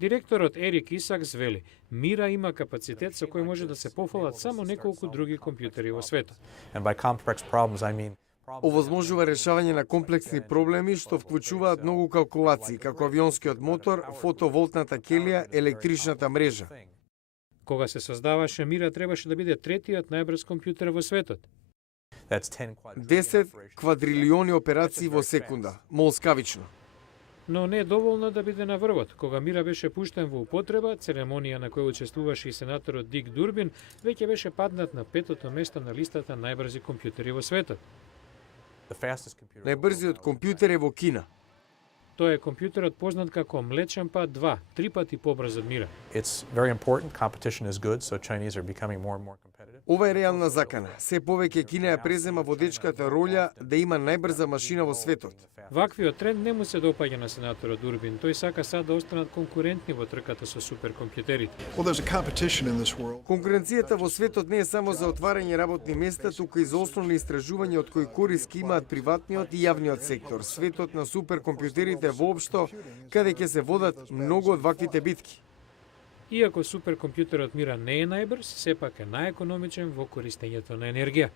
Директорот Ерик Исакс вели, Мира има капацитет со кој може да се пофалат само неколку други компјутери во светот. And by complex problems, I mean Овозможува решавање на комплексни проблеми што вклучуваат многу калкулации, како авионскиот мотор, фотоволтната келија, електричната мрежа. Кога се создаваше Мира, требаше да биде третиот најбрз компјутер во светот. that's 10 10 квадрилиони операции во секунда, молскавично. Но не е доволно да биде на врвот. Кога Мира беше пуштен во употреба, церемонија на која учествуваше и сенаторот Дик Дурбин, веќе беше паднат на 5-то место на листата најбрзи компјутери во светот. the fastest computer. Најбрзиот компјутер е во Кина. Тоа е компјутерот познат како Млечен пат 2, 3 пати побрз од Мира. It's very important. Competition is good, so Chinese are becoming more and more competitive. Ова е реална закана. Се повеќе Кина ја презема водечката роља да има најбрза машина во светот. Ваквиот тренд не му се допаѓа на сенаторот Дурбин. Тој сака сад да останат конкурентни во трката со суперкомпјутерите. Well, there's a competition in this world. Конкуренцијата во светот не е само за отварање работни места, туку и за основни истражувања од кои корист имаат приватниот и јавниот сектор. Светот на суперкомпјутерите воопшто, каде ќе се водат многу од ваквите битки. Иако суперкомпјутерот Мира не е најбрз, сепак е најекономичен во користењето на енергија.